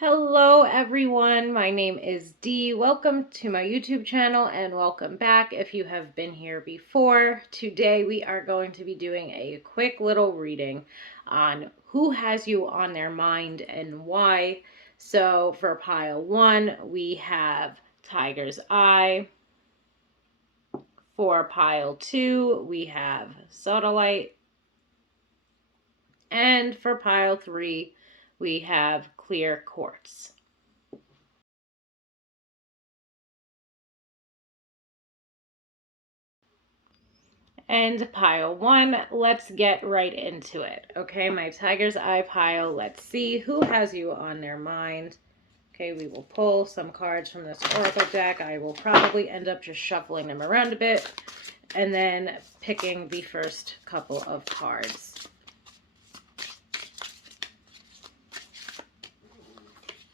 Hello everyone, my name is Dee. Welcome to my YouTube channel and welcome back if you have been here before. Today we are going to be doing a quick little reading on who has you on their mind and why. So for pile 1 we have Tiger's Eye. For pile 2 we have Sodalite. And for pile 3 we have Clear Quartz. And pile 1, let's get right into it. Okay, my Tiger's Eye pile, let's see who has you on their mind. Okay, we will pull some cards from this Oracle deck. I will probably end up just shuffling them around a bit and then picking the first couple of cards.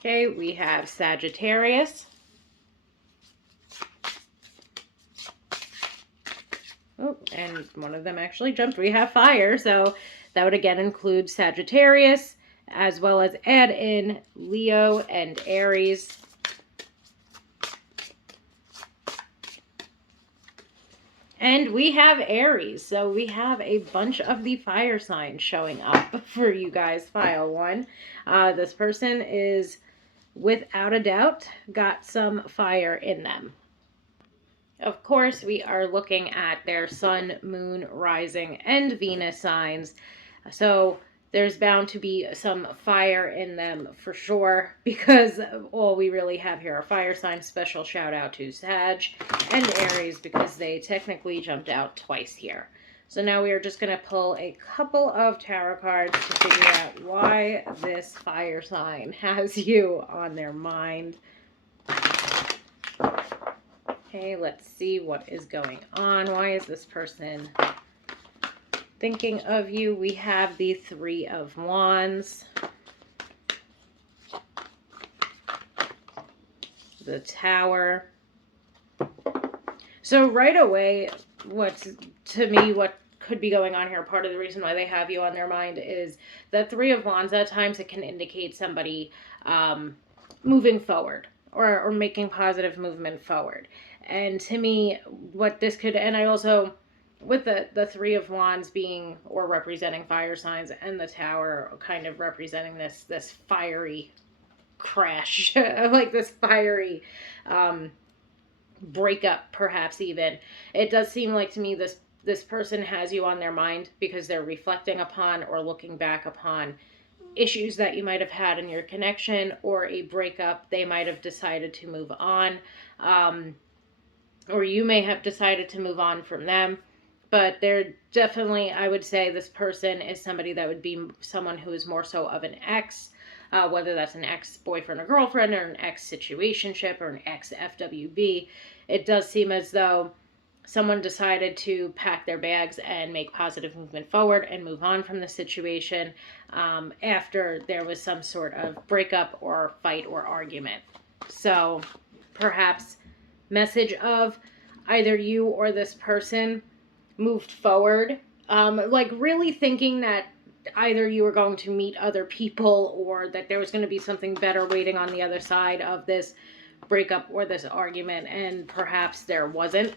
Okay, we have Sagittarius. Oh, and one of them actually jumped. We have fire, so that would again include Sagittarius, as well as add in Leo and Aries. And we have Aries, so we have a bunch of the fire signs showing up for you guys, pile 1. This person is, without a doubt, got some fire in them. Of course, we are looking at their sun, moon, rising, and Venus signs. So there's bound to be some fire in them for sure, because all we really have here are fire signs. Special shout out to Sag and Aries, because they technically jumped out twice here. So now we are just going to pull a couple of tarot cards to figure out why this fire sign has you on their mind. Okay, let's see what is going on. Why is this person thinking of you? We have the Three of Wands, the Tower. So right away, what could be going on here, part of the reason why they have you on their mind, is the Three of Wands. At times it can indicate somebody moving forward or making positive movement forward. And to me, what this could, and I also, with the Three of Wands being, or representing fire signs, and the Tower kind of representing this fiery crash, like this fiery breakup, perhaps even, it does seem like to me this person has you on their mind because they're reflecting upon or looking back upon issues that you might have had in your connection, or a breakup. They might have decided to move on, or you may have decided to move on from them. But they're definitely, I would say this person is somebody that would be someone who is more so of an ex, whether that's an ex-boyfriend or girlfriend, or an ex-situationship, or an ex-FWB. It does seem as though someone decided to pack their bags and make positive movement forward and move on from the situation after there was some sort of breakup or fight or argument. So perhaps message of either you or this person moved forward, like really thinking that either you were going to meet other people, or that there was going to be something better waiting on the other side of this breakup or this argument, and perhaps there wasn't.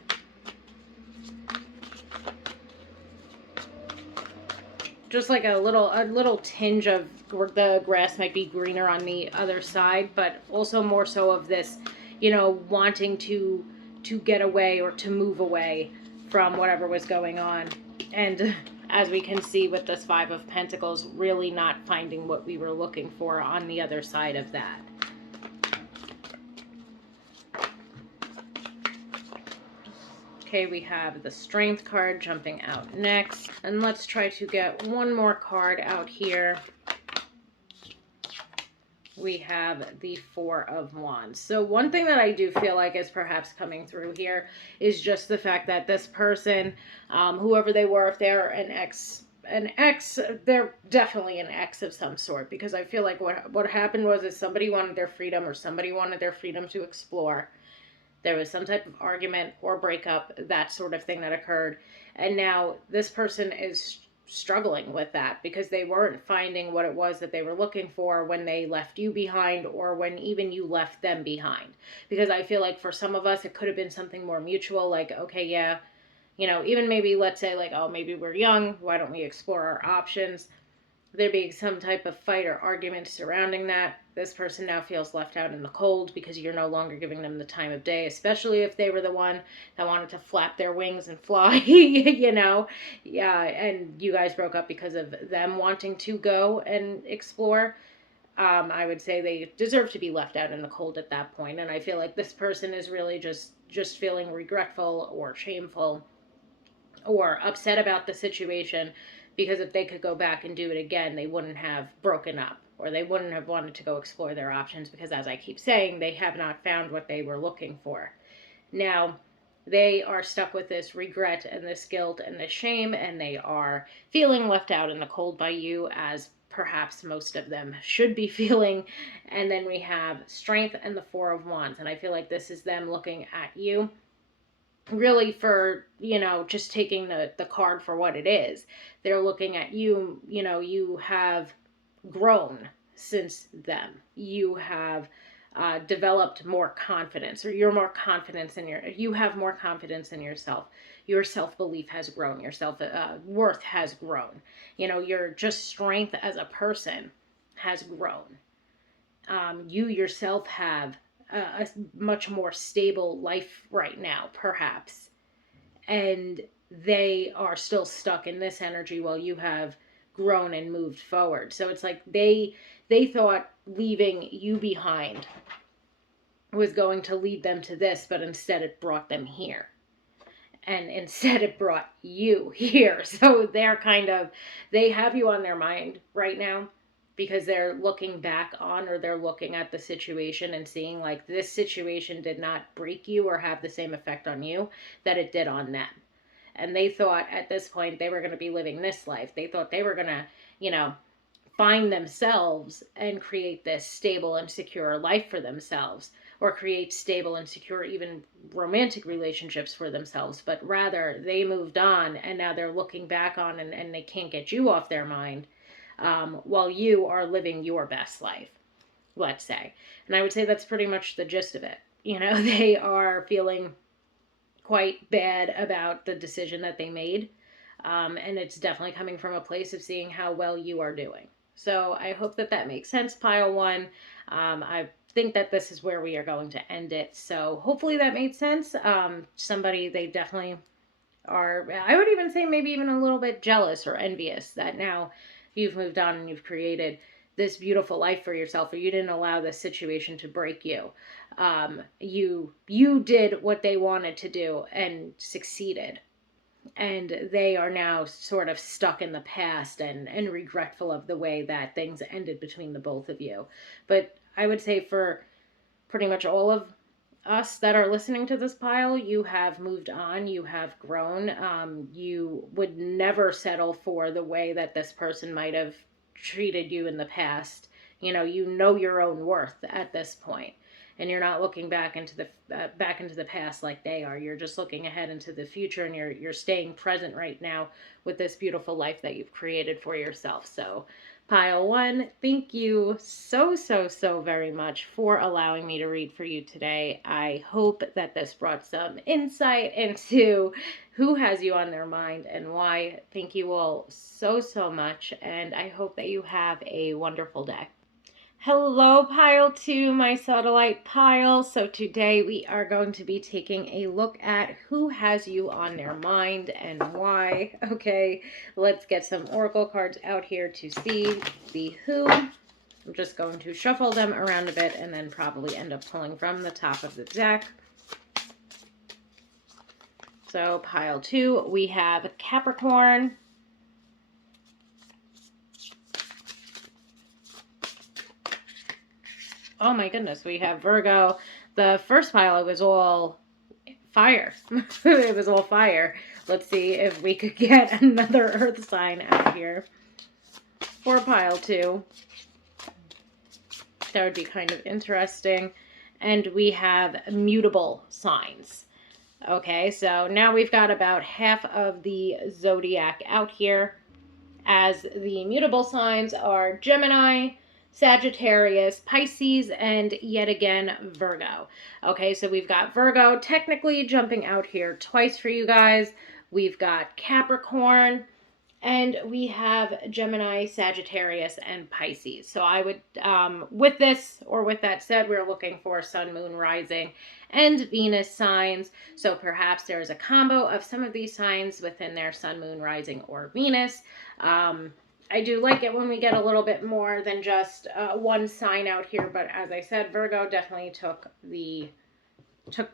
Just like a little tinge of the grass might be greener on the other side, but also more so of this, wanting to get away or to move away from whatever was going on. And as we can see with this Five of Pentacles, really not finding what we were looking for on the other side of that. Okay, we have the Strength card jumping out next. And let's try to get one more card out here. We have the Four of Wands. So one thing that I do feel like is perhaps coming through here is just the fact that this person, whoever they were, if they're an ex, they're definitely an ex of some sort, because I feel like what happened was is somebody wanted their freedom, or somebody wanted their freedom to explore. There was some type of argument or breakup, that sort of thing that occurred. And now this person is struggling with that because they weren't finding what it was that they were looking for when they left you behind, or when even you left them behind. Because I feel like for some of us, it could have been something more mutual, like, okay, yeah, even maybe let's say like, oh, maybe we're young, why don't we explore our options? There being some type of fight or argument surrounding that. This person now feels left out in the cold because you're no longer giving them the time of day, especially if they were the one that wanted to flap their wings and fly, Yeah, and you guys broke up because of them wanting to go and explore. I would say they deserve to be left out in the cold at that point, and I feel like this person is really just feeling regretful or shameful or upset about the situation, because if they could go back and do it again, they wouldn't have broken up, or they wouldn't have wanted to go explore their options, because as I keep saying, they have not found what they were looking for. Now, they are stuck with this regret and this guilt and this shame, and they are feeling left out in the cold by you, as perhaps most of them should be feeling. And then we have Strength and the Four of Wands, and I feel like this is them looking at you really for, just taking the card for what it is. They're looking at you. You have grown since them. You have developed more confidence, or you have more confidence in yourself. Your self-belief has grown. Your self-worth has grown. Your just strength as a person has grown. You yourself have a much more stable life right now, perhaps. And they are still stuck in this energy while you have grown and moved forward. So it's like they thought leaving you behind was going to lead them to this, but instead it brought them here. And instead it brought you here. So they have you on their mind right now, because they're looking back on, or they're looking at the situation and seeing like, this situation did not break you or have the same effect on you that it did on them. And they thought at this point they were going to be living this life. They thought they were going to, find themselves and create this stable and secure life for themselves, or create stable and secure even romantic relationships for themselves. But rather, they moved on, and now they're looking back on, and they can't get you off their mind, while you are living your best life, let's say. And I would say that's pretty much the gist of it. They are feeling quite bad about the decision that they made. And it's definitely coming from a place of seeing how well you are doing. So I hope that makes sense, pile one. I think that this is where we are going to end it. So hopefully that made sense. They definitely are, I would even say maybe even a little bit jealous or envious that now you've moved on and you've created this beautiful life for yourself, or you didn't allow this situation to break you. You did what they wanted to do and succeeded. And they are now sort of stuck in the past and regretful of the way that things ended between the both of you. But I would say for pretty much all of us that are listening to this pile, you have moved on, you have grown. You would never settle for the way that this person might have treated you in the past. You know your own worth at this point, and you're not looking back into the past like they are. You're just looking ahead into the future, and you're staying present right now with this beautiful life that you've created for yourself. So pile one, thank you so very much for allowing me to read for you today. I hope that this brought some insight into who has you on their mind and why. Thank you all so much, and I hope that you have a wonderful day. Hello, pile two, my satellite pile. So today we are going to be taking a look at who has you on their mind and why. Okay, let's get some oracle cards out here to see the who. I'm just going to shuffle them around a bit and then probably end up pulling from the top of the deck. So pile two, we have Capricorn, oh my goodness, we have Virgo. The first pile, it was all fire. It was all fire. Let's see if we could get another earth sign out here for pile two. That would be kind of interesting. And we have mutable signs. Okay, so now we've got about half of the zodiac out here. as the mutable signs are Gemini, Sagittarius, Pisces, and yet again Virgo. Okay, so we've got Virgo technically jumping out here twice for you guys. We've got Capricorn, and we have Gemini, Sagittarius, and Pisces. So I would, with this, or with that said, we're looking for Sun, Moon, Rising, and Venus signs. So perhaps there is a combo of some of these signs within their Sun, Moon, Rising, or Venus. I do like it when we get a little bit more than just one sign out here, but as I said, Virgo definitely took the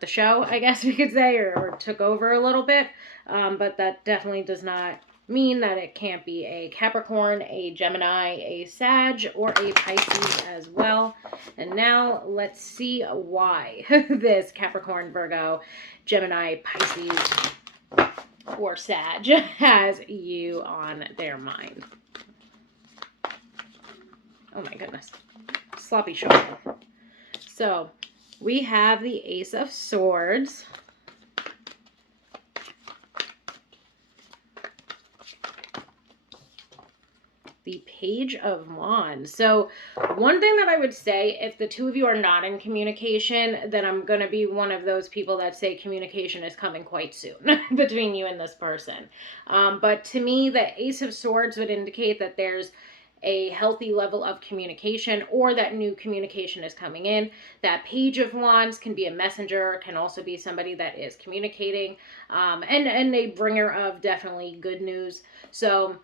show, I guess we could say, or took over a little bit. But that definitely does not mean that it can't be a Capricorn, a Gemini, a Sag, or a Pisces as well. And now let's see why this Capricorn, Virgo, Gemini, Pisces, or Sag has you on their mind. Oh my goodness. Sloppy shoulder. So we have the Ace of Swords. The Page of Wands. So one thing that I would say, if the two of you are not in communication, then I'm going to be one of those people that say communication is coming quite soon between you and this person. But to me, the Ace of Swords would indicate that there's a healthy level of communication, or that new communication is coming in. That Page of Wands can be a messenger, can also be somebody that is communicating, and a bringer of definitely good news. So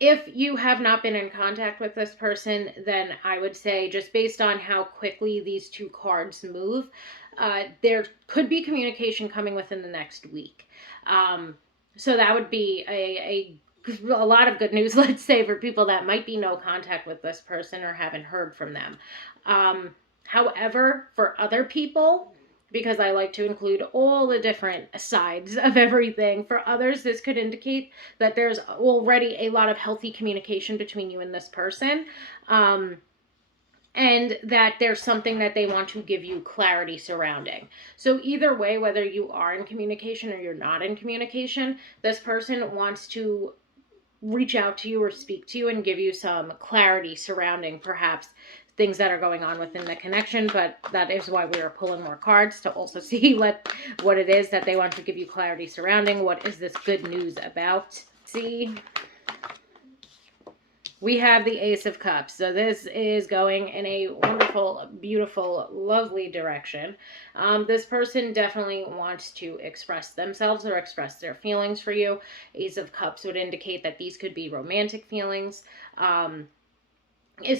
if you have not been in contact with this person, then I would say, just based on how quickly these two cards move, there could be communication coming within the next week. So that would be a lot of good news, let's say, for people that might be no contact with this person or haven't heard from them. However, for other people, because I like to include all the different sides of everything, for others, this could indicate that there's already a lot of healthy communication between you and this person. And that there's something that they want to give you clarity surrounding. So either way, whether you are in communication or you're not in communication, this person wants to reach out to you or speak to you and give you some clarity surrounding perhaps things that are going on within the connection. But that is why we are pulling more cards, to also see what it is that they want to give you clarity surrounding. What is this good news about? See, we have the Ace of Cups. So this is going in a wonderful, beautiful, lovely direction. This person definitely wants to express themselves or express their feelings for you. Ace of Cups would indicate that these could be romantic feelings.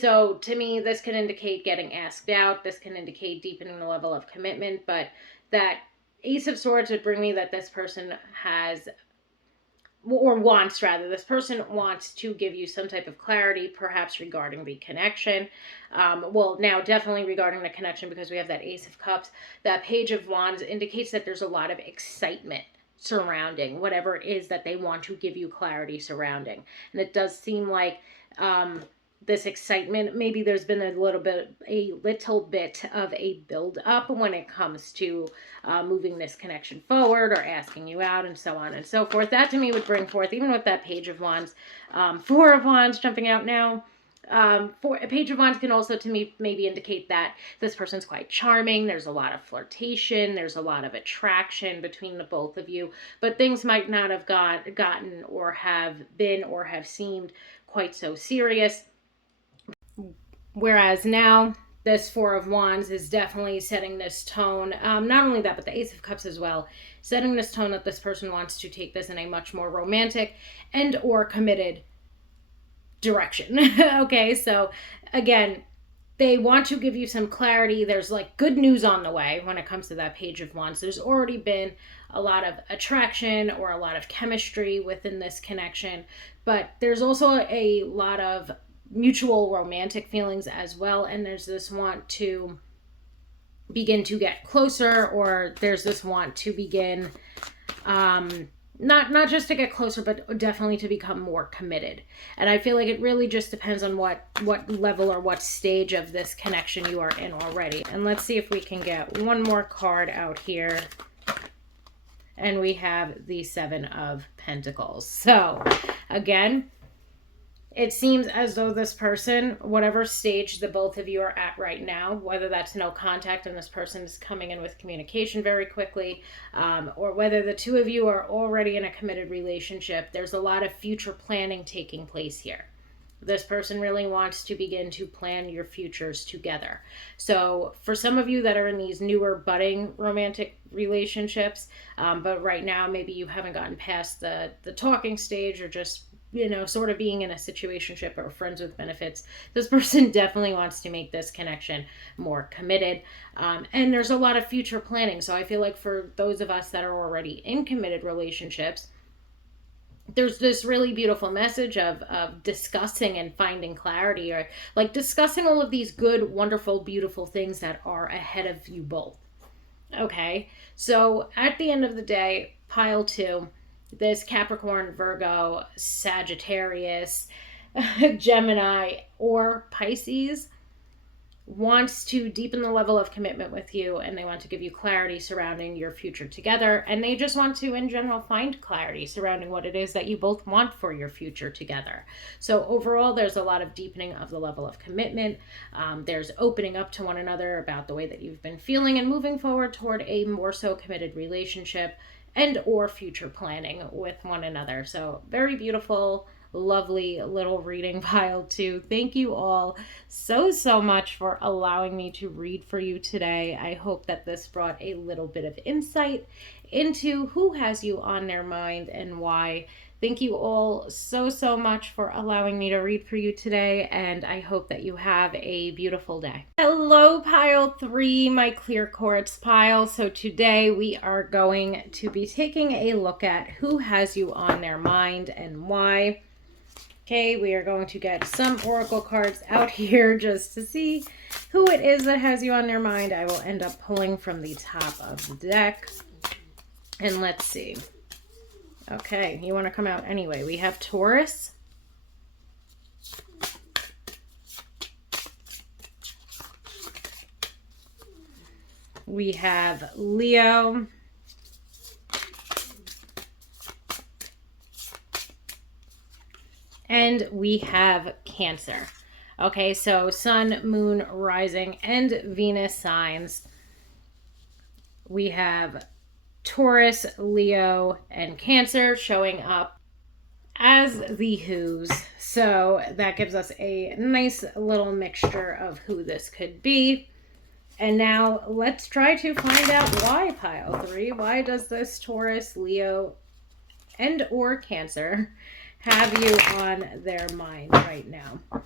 So to me, this can indicate getting asked out. This can indicate deepening the level of commitment. But that Ace of Swords would bring me that this person has, or wants rather, this person wants to give you some type of clarity, perhaps regarding the connection. Well, now definitely regarding the connection, because we have that Ace of Cups. That Page of Wands indicates that there's a lot of excitement surrounding whatever it is that they want to give you clarity surrounding. And it does seem like this excitement, maybe there's been a little bit of a build up when it comes to moving this connection forward or asking you out and so on and so forth. That to me would bring forth, even with that Page of Wands, Four of Wands jumping out now. For a Page of Wands can also to me maybe indicate that this person's quite charming. There's a lot of flirtation. There's a lot of attraction between the both of you, but things might not have gotten or have been or have seemed quite so serious. Whereas now, this Four of Wands is definitely setting this tone. Not only that, but the Ace of Cups as well. Setting this tone that this person wants to take this in a much more romantic and or committed direction. Okay, so again, they want to give you some clarity. There's like good news on the way when it comes to that Page of Wands. There's already been a lot of attraction or a lot of chemistry within this connection. But there's also a lot of mutual romantic feelings as well, and there's this want to begin to get closer, or there's this want to begin not just to get closer, but definitely to become more committed. And I feel like it really just depends on what level or what stage of this connection you are in already. And let's see if we can get one more card out here. And we have the Seven of Pentacles. So again, It seems as though this person, whatever stage the both of you are at right now, whether that's no contact and this person is coming in with communication very quickly, or whether the two of you are already in a committed relationship, there's a lot of future planning taking place here. This person really wants to begin to plan your futures together. So, for some of you that are in these newer budding romantic relationships, but right now maybe you haven't gotten past the talking stage, or just sort of being in a situationship or friends with benefits, this person definitely wants to make this connection more committed. And there's a lot of future planning. So I feel like for those of us that are already in committed relationships, there's this really beautiful message of discussing and finding clarity, or like discussing all of these good, wonderful, beautiful things that are ahead of you both. Okay, so at the end of the day, pile two, this Capricorn, Virgo, Sagittarius, Gemini, or Pisces wants to deepen the level of commitment with you, and they want to give you clarity surrounding your future together, and they just want to in general find clarity surrounding what it is that you both want for your future together. So overall, there's a lot of deepening of the level of commitment. There's opening up to one another about the way that you've been feeling and moving forward toward a more so committed relationship and or future planning with one another. So very beautiful, lovely little reading pile too. Thank you all so much for allowing me to read for you today. I hope that this brought a little bit of insight into who has you on their mind and why. Thank you all so much for allowing me to read for you today, and I hope that you have a beautiful day. Hello, pile 3, my clear quartz pile. So today we are going to be taking a look at who has you on their mind and why. Okay, we are going to get some oracle cards out here just to see who it is that has you on their mind. I will end up pulling from the top of the deck. And let's see. Okay, you want to come out anyway. We have Taurus. We have Leo. And we have Cancer. Okay, so Sun, Moon, Rising, and Venus signs. We have Taurus, Leo, and Cancer showing up as the Who's. So that gives us a nice little mixture of who this could be. And now let's try to find out why, pile 3. Why does this Taurus, Leo, and or Cancer have you on their mind right now?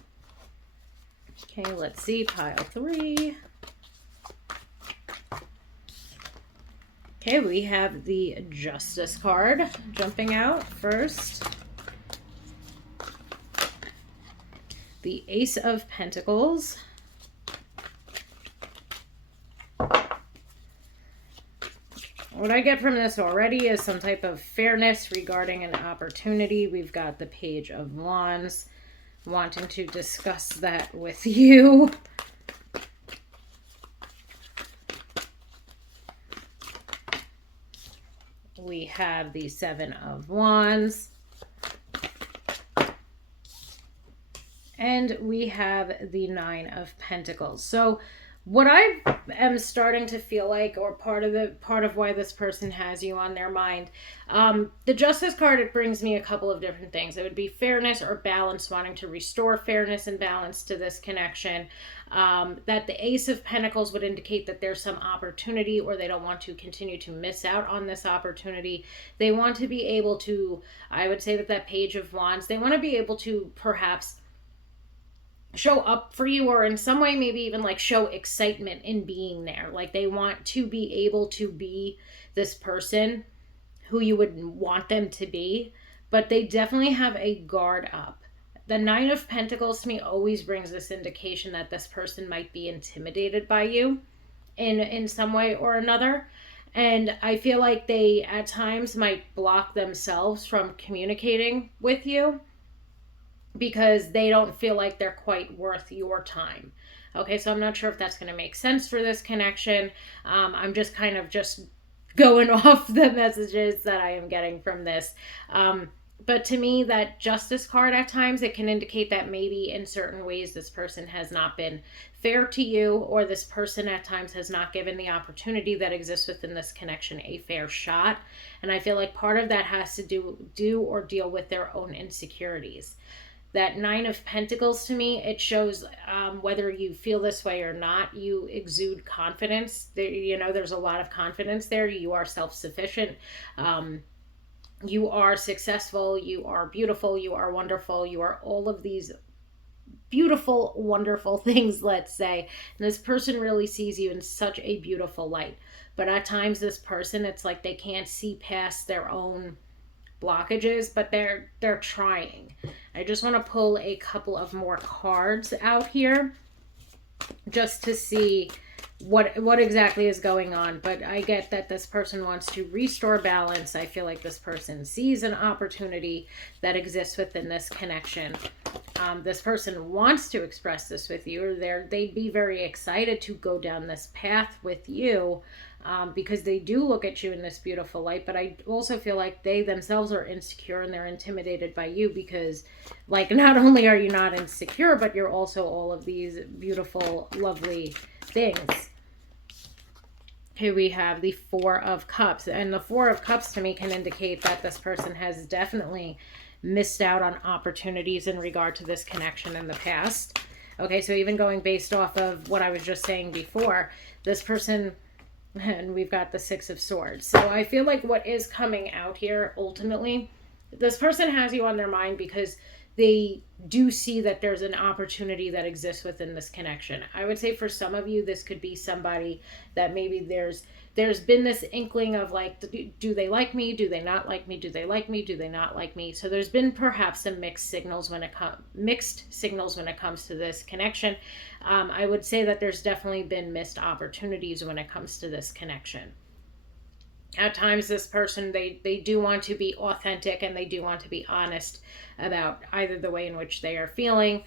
Okay, let's see, pile 3. Okay, we have the Justice card jumping out first. The Ace of Pentacles. What I get from this already is some type of fairness regarding an opportunity. We've got the Page of Wands, wanting to discuss that with you. We have the Seven of Wands. And we have the Nine of Pentacles. So what I am starting to feel like, or part of why this person has you on their mind, the Justice card, it brings me a couple of different things. It would be fairness or balance, wanting to restore fairness and balance to this connection. That the Ace of Pentacles would indicate that there's some opportunity, or they don't want to continue to miss out on this opportunity. They want to be able to, I would say that Page of Wands, they want to be able to perhaps show up for you, or in some way maybe even like show excitement in being there. Like they want to be able to be this person who you would want them to be, but they definitely have a guard up. The Nine of Pentacles to me always brings this indication that this person might be intimidated by you in some way or another. And I feel like they at times might block themselves from communicating with you because they don't feel like they're quite worth your time. Okay, so I'm not sure if that's going to make sense for this connection. I'm just kind of just going off the messages that I am getting from this. But to me, that justice card at times, it can indicate that maybe in certain ways this person has not been fair to you, or this person at times has not given the opportunity that exists within this connection a fair shot. And I feel like part of that has to do or deal with their own insecurities. That Nine of Pentacles, to me, it shows, whether you feel this way or not, you exude confidence there. There's a lot of confidence there. You are self-sufficient. You are successful, you are beautiful, you are wonderful, you are all of these beautiful, wonderful things, let's say. And this person really sees you in such a beautiful light. But at times, this person, it's like they can't see past their own blockages, but they're trying. I just want to pull a couple of more cards out here just to see what exactly is going on. But I get that this person wants to restore balance. I feel like this person sees an opportunity that exists within this connection. This person wants to express this with you, or they'd be very excited to go down this path with you, because they do look at you in this beautiful light. But I also feel like they themselves are insecure and they're intimidated by you, because like, not only are you not insecure, but you're also all of these beautiful, lovely things. Here we have the Four of Cups. And the Four of Cups to me can indicate that this person has definitely missed out on opportunities in regard to this connection in the past. Okay, so even going based off of what I was just saying before, this person, and we've got the Six of Swords. So I feel like what is coming out here ultimately, this person has you on their mind because they do see that there's an opportunity that exists within this connection. I would say for some of you, this could be somebody that maybe there's been this inkling of like, do they like me? Do they not like me? Do they like me? Do they not like me? So there's been perhaps some mixed signals when it comes to this connection. I would say that there's definitely been missed opportunities when it comes to this connection. At times, this person, they do want to be authentic and they do want to be honest about either the way in which they are feeling,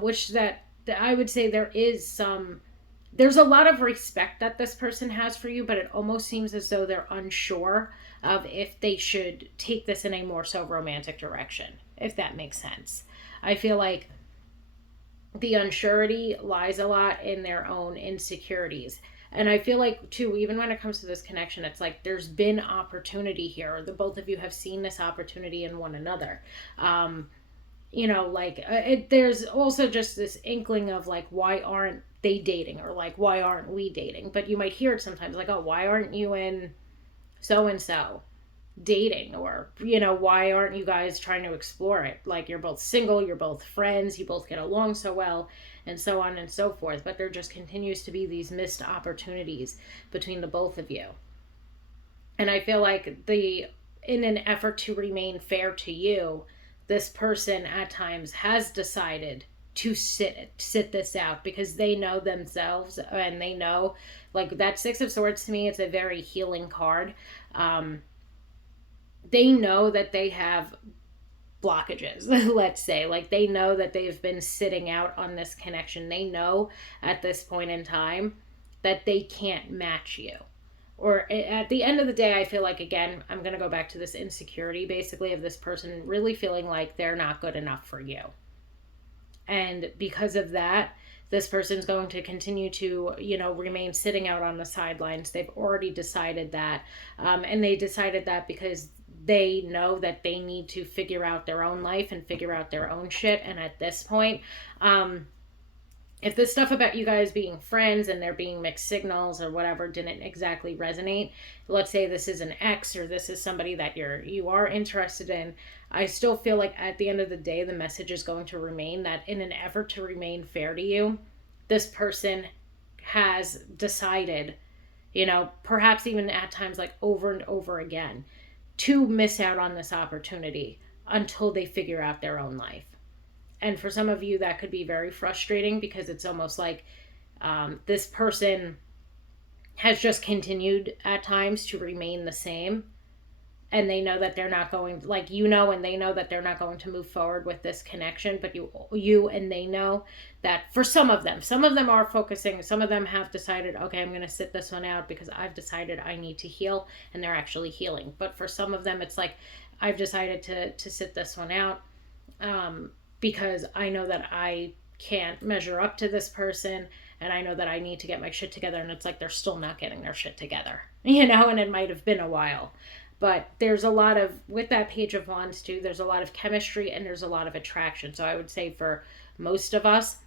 which that I would say there's a lot of respect that this person has for you, but it almost seems as though they're unsure of if they should take this in a more so romantic direction, if that makes sense. I feel like the unsurety lies a lot in their own insecurities. And I feel like, too, even when it comes to this connection, it's like there's been opportunity here. The both of you have seen this opportunity in one another. There's also just this inkling of like, why aren't they dating? Or like, why aren't we dating? But you might hear it sometimes like, oh, why aren't you in so-and-so dating? Or, why aren't you guys trying to explore it? Like, you're both single, you're both friends, you both get along so well, and so on and so forth. But there just continues to be these missed opportunities between the both of you. And I feel like in an effort to remain fair to you, this person at times has decided to sit this out, because they know themselves, and they know, like, that Six of Swords to me, it's a very healing card. They know that they have blockages, let's say. Like, they know that they've been sitting out on this connection. They know at this point in time that they can't match you. Or at the end of the day, I feel like, again, I'm going to go back to this insecurity, basically, of this person really feeling like they're not good enough for you. And because of that, this person's going to continue to, remain sitting out on the sidelines. They've already decided that. And they decided that because they know that they need to figure out their own life and figure out their own shit. And at this point, if this stuff about you guys being friends and there being mixed signals or whatever didn't exactly resonate, let's say this is an ex or this is somebody that you are interested in, I still feel like at the end of the day, the message is going to remain that in an effort to remain fair to you, this person has decided, perhaps even at times like over and over again, to miss out on this opportunity until they figure out their own life. And for some of you, that could be very frustrating, because it's almost like this person has just continued at times to remain the same. And they know that they're not going, like, and they know that they're not going to move forward with this connection. But you and they know that for some of them are focusing, some of them have decided, okay, I'm going to sit this one out because I've decided I need to heal, and they're actually healing. But for some of them, it's like, I've decided to sit this one out, um, because I know that I can't measure up to this person, and I know that I need to get my shit together, and it's like they're still not getting their shit together, and it might have been a while. But there's a lot of, with that Page of Wands too, there's a lot of chemistry and there's a lot of attraction. So I would say for most of us,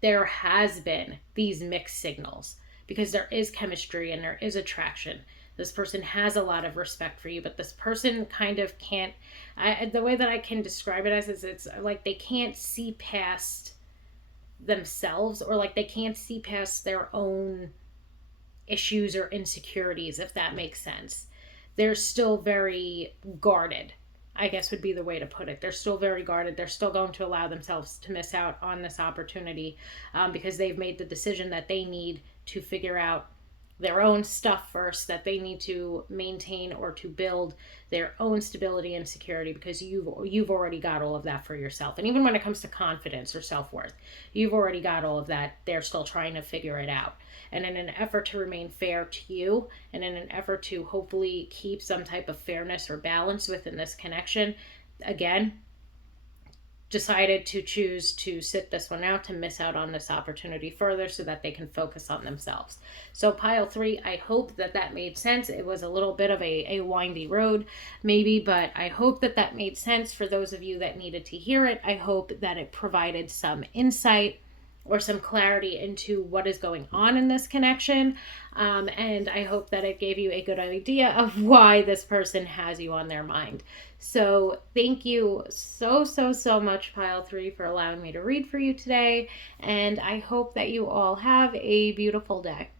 there has been these mixed signals because there is chemistry and there is attraction. This person has a lot of respect for you, but this person kind of can't. The way that I can describe it as is, it's like they can't see past themselves, or like they can't see past their own issues or insecurities, if that makes sense. They're still very guarded, I guess would be the way to put it. They're still very guarded. They're still going to allow themselves to miss out on this opportunity, because they've made the decision that they need to figure out their own stuff first, that they need to maintain or to build their own stability and security, because you've already got all of that for yourself. And even when it comes to confidence or self-worth, you've already got all of that. They're still trying to figure it out. And in an effort to remain fair to you, and in an effort to hopefully keep some type of fairness or balance within this connection, again, decided to choose to sit this one out, to miss out on this opportunity further so that they can focus on themselves. So pile 3, I hope that that made sense. It was a little bit of a windy road maybe, but I hope that that made sense for those of you that needed to hear it. I hope that it provided some insight or some clarity into what is going on in this connection. And I hope that it gave you a good idea of why this person has you on their mind. So thank you so much, Pile 3, for allowing me to read for you today. And I hope that you all have a beautiful day.